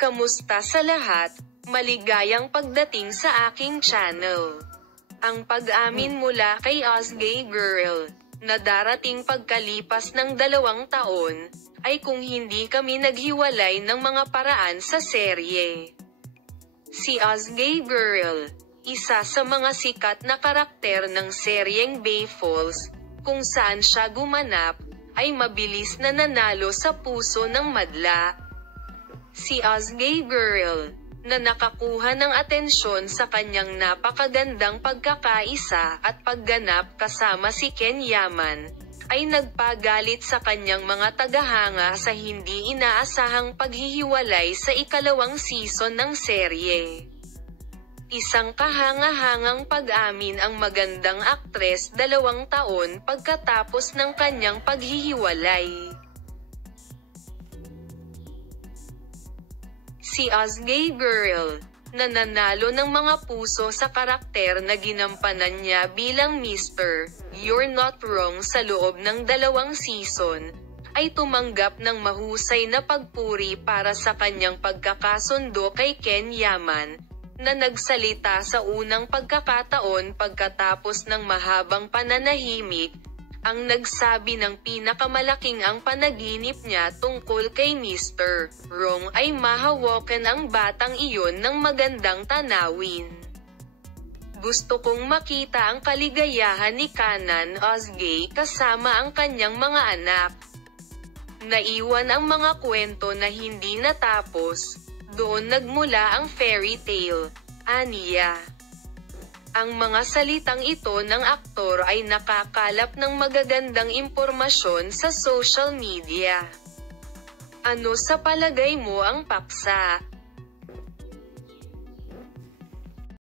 Kamusta sa lahat? Maligayang pagdating sa aking channel. Ang pag-amin mula kay Ozgay Girl, na darating pagkalipas ng 2 taon, ay kung hindi kami naghiwalay ng mga paraan sa serye. Si Ozgay Girl, isa sa mga sikat na karakter ng seryeng Bay Falls, kung saan siya gumanap, ay mabilis na nanalo sa puso ng madla. Si Ozgay Girl, na nakakuha ng atensyon sa kanyang napakagandang pagkakaisa at pagganap kasama si Ken Yaman, ay nagpagalit sa kanyang mga tagahanga sa hindi inaasahang paghihiwalay sa 2nd season ng serye. Isang kahanga-hangang pag-amin ang magandang aktres 2 taon pagkatapos ng kanyang paghihiwalay. Si Ozgay Girl, na nanalo ng mga puso sa karakter na ginampanan niya bilang Mr. You're Not Wrong sa loob ng 2 season, ay tumanggap ng mahusay na pagpuri para sa kanyang pagkakasundo kay Ken Yaman, na nagsalita sa unang pagkakataon pagkatapos ng mahabang pananahimik, ang nagsabi ng pinakamalaking ang panaginip niya tungkol kay Mr. Wrong ay mahawakan ang batang iyon ng magandang tanawin. Gusto kong makita ang kaligayahan ni Kanan Ozgay kasama ang kanyang mga anak. Naiwan ang mga kwento na hindi natapos, doon nagmula ang fairy tale, aniya. Ang mga salitang ito ng aktor ay nakakalap ng magagandang impormasyon sa social media. Ano sa palagay mo ang paksa?